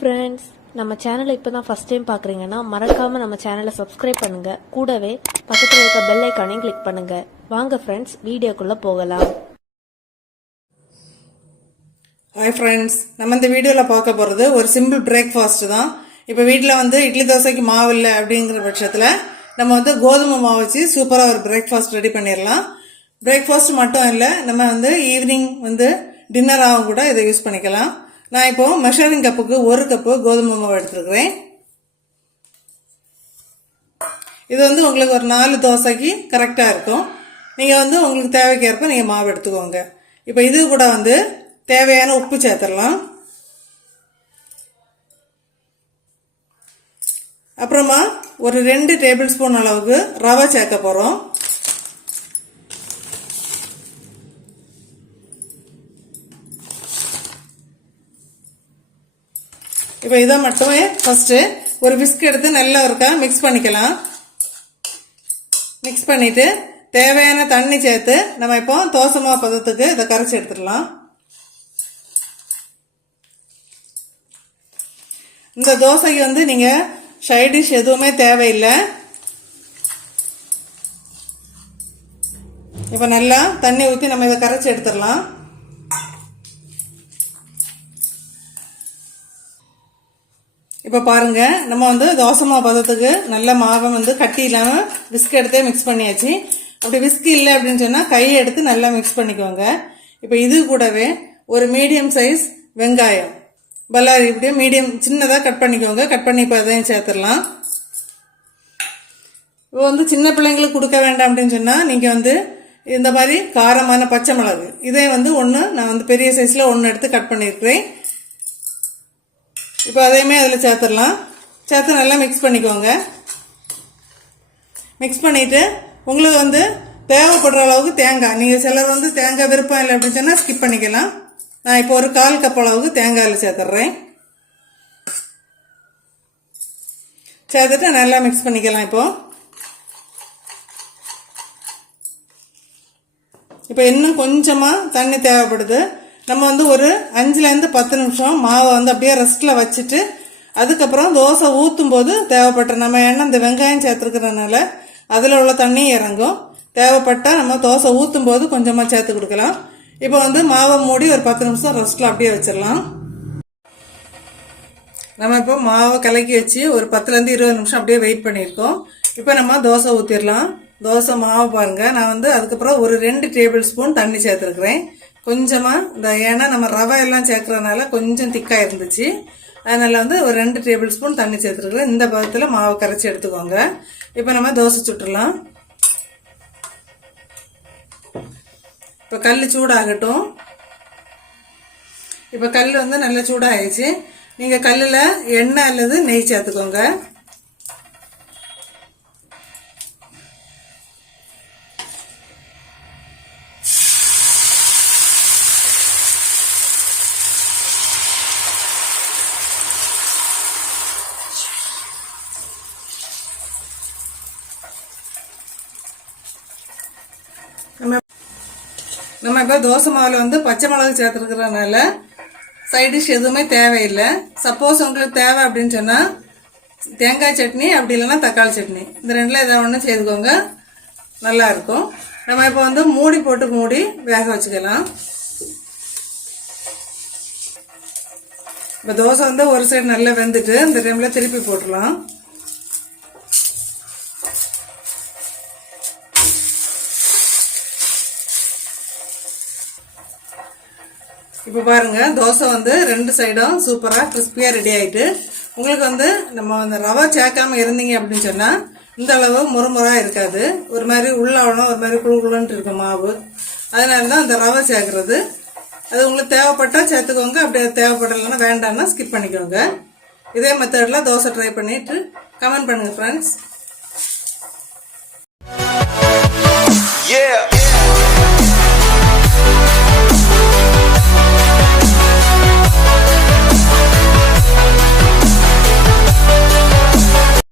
friends, நம்ம சேனலை இப்பதான் ஃபர்ஸ்ட் டைம் பார்க்குறீங்கன்னா மறக்காம நம்ம சேனலை சப்ஸ்கிரைப் பண்ணுங்க. கூடவே பக்கத்துல இருக்க பெல் ஐகானையும் கிளிக் பண்ணுங்க. வாங்க ஃப்ரெண்ட்ஸ், வீடியோக்குள்ள போகலாம். ஹாய் ஃப்ரெண்ட்ஸ், நம்ம இந்த வீடியோவில் பார்க்க போகிறது ஒரு சிம்பிள் பிரேக்ஃபாஸ்ட் தான். இப்போ வீட்டில் இட்லி தோசைக்கு மாவு இல்லை அப்படிங்கிற பட்சத்தில் நம்ம கோதுமை மாவு வச்சு சூப்பராக ஒரு பிரேக்ஃபாஸ்ட் ரெடி பண்ணிடலாம். பிரேக்ஃபாஸ்ட் மட்டும் இல்லை, நம்ம ஈவினிங் டின்னராகவும் கூட இதை யூஸ் பண்ணிக்கலாம். நான் இப்போ மெஷரிங் கப்புக்கு 1 கப்பு கோதுமை மாவு எடுத்துருக்கிறேன். இது உங்களுக்கு ஒரு 4 தோசைக்கு கரெக்டாக இருக்கும். நீங்கள் உங்களுக்கு தேவைக்கேற்ப நீங்கள் மாவு எடுத்துக்கோங்க. இப்போ இது கூட தேவையான உப்பு சேர்த்துடலாம். அப்புறமா ஒரு 2 டேபிள் ஸ்பூன் அளவுக்கு ரவை சேர்க்க போகிறோம். இப்போ இதை மட்டுமே ஃபஸ்ட்டு ஒரு விஸ்க் எடுத்து நல்லா இருக்கா மிக்ஸ் பண்ணிக்கலாம். மிக்ஸ் பண்ணிவிட்டு தேவையான தண்ணி சேர்த்து நம்ம இப்போ தோசை மாவு பதத்துக்கு இதை கரைச்சி எடுத்துடலாம். இந்த தோசைக்கு நீங்கள் சைட் டிஷ் எதுவுமே தேவையில்லை. இப்போ நல்லா தண்ணி ஊற்றி நம்ம இதை கரைச்சி எடுத்துடலாம். இப்போ பாருங்க, நம்ம தோசை மாவு பதத்துக்கு நல்ல மாவை கட்டி இல்லாமல் விஸ்க் எடுத்தே மிக்ஸ் பண்ணியாச்சு. அப்படி விஸ்க் இல்லை அப்படின்னு சொன்னால் கையை எடுத்து நல்லா மிக்ஸ் பண்ணிக்கோங்க. இப்போ இது கூடவே ஒரு மீடியம் சைஸ் வெங்காயம் பல்லாரி இப்படியே மீடியம் சின்னதாக கட் பண்ணிக்கோங்க. கட் பண்ணி இப்போ அதையும் சேர்த்துடலாம். இப்போ சின்ன பிள்ளைங்களுக்கு கொடுக்க வேண்டாம் அப்படின்னு சொன்னால் நீங்கள் இந்த மாதிரி காரமான பச்சை மிளகு இதே ஒன்று நான் பெரிய சைஸில் ஒன்று எடுத்து கட் பண்ணியிருக்கிறேன். இப்போ அதையுமே அதில் சேர்த்துடலாம். சேர்த்து நல்லா மிக்ஸ் பண்ணிக்கோங்க. மிக்ஸ் பண்ணிவிட்டு உங்களுக்கு தேவைப்படுற அளவுக்கு தேங்காய், நீங்கள் சிலர் தேங்காய் விருப்பம் இல்லை அப்படின்னு சொன்னால் ஸ்கிப் பண்ணிக்கலாம். நான் இப்போ ஒரு 1/4 கப் அளவுக்கு தேங்காயில் சேர்த்துட்றேன். சேர்த்துட்டு நல்லா மிக்ஸ் பண்ணிக்கலாம். இப்போ இன்னும் கொஞ்சமாக தண்ணி தேவைப்படுது. நம்ம ஒரு 5லேருந்து 10 நிமிஷம் மாவை அப்படியே ரெஸ்ட்டில் வச்சுட்டு அதுக்கப்புறம் தோசை ஊற்றும் போது தேவைப்பட்ட நம்ம இந்த வெங்காயம் சேர்த்துருக்கிறதுனால அதில் உள்ள தண்ணி இறங்கும். தேவைப்பட்டால் நம்ம தோசை ஊற்றும் போது கொஞ்சமாக சேர்த்து கொடுக்கலாம். இப்போ மாவை மூடி ஒரு 10 நிமிஷம் ரெஸ்ட்டில் அப்படியே வச்சிடலாம். நம்ம இப்போ மாவை கலக்கி வச்சு ஒரு 10லேருந்து 20 நிமிஷம் அப்படியே வெயிட் பண்ணியிருக்கோம். இப்போ நம்ம தோசை ஊற்றிடலாம். தோசை மாவு பாருங்கள், நான் அதுக்கப்புறம் ஒரு 2 டேபிள் ஸ்பூன் தண்ணி சேர்த்துருக்குறேன். கொஞ்சமாக ஏன்னா நம்ம ரவை எல்லாம் சேர்க்கறதுனால கொஞ்சம் திக்காக இருந்துச்சு. அதனால் ஒரு 2 டேபிள் ஸ்பூன் தண்ணி சேர்த்துருக்குறேன். இந்த பதத்தில் மாவை கரைச்சி எடுத்துக்கோங்க. இப்போ நம்ம தோசை சுட்டுடலாம். இப்போ கல் சூடாகட்டும். இப்போ கல் நல்லா சூடாகிடுச்சு. நீங்கள் கல்லில் எண்ணெய் அல்லது நெய் சேர்த்துக்கோங்க. நம்ம இப்போ தோசை மாவில் பச்சை மிளகு சேர்த்துருக்கிறதுனால சைட் டிஷ் எதுவுமே தேவையில்லை. சப்போஸ் உங்களுக்கு தேவை அப்படின்னு சொன்னால் தேங்காய் சட்னி அப்படி இல்லைன்னா தக்காளி சட்னி இந்த 2ல் ஏதாவது ஒன்று செய்துக்கோங்க, நல்லா இருக்கும். நம்ம இப்போ மூடி போட்டு மூடி வேக வச்சுக்கலாம். இப்போ தோசை ஒரு சைடு நல்லா வெந்துட்டு இந்த டைமில் திருப்பி போட்டுடலாம். இப்போ பாருங்க, தோசை 2 சைடும் சூப்பராக கிறிஸ்பியாக ரெடி ஆகிட்டு. உங்களுக்கு நம்ம ரவை சேர்க்காம இருந்தீங்க அப்படின்னு சொன்னால் இந்த அளவு முறுமுறாக இருக்காது. ஒரு மாதிரி உள்ளாவணும், ஒரு மாதிரி குழுகுலன்ட்டு இருக்கும் மாவு. அதனால தான் அந்த ரவை சேர்க்குறது. அது உங்களுக்கு தேவைப்பட்டால் சேர்த்துக்கோங்க, அப்படி தேவைப்படலைன்னா வேண்டாம்னா ஸ்கிப் பண்ணிக்கோங்க. இதே மெத்தடில் தோசை ட்ரை பண்ணிட்டு கமெண்ட் பண்ணுங்கள் ஃப்ரெண்ட்ஸ்.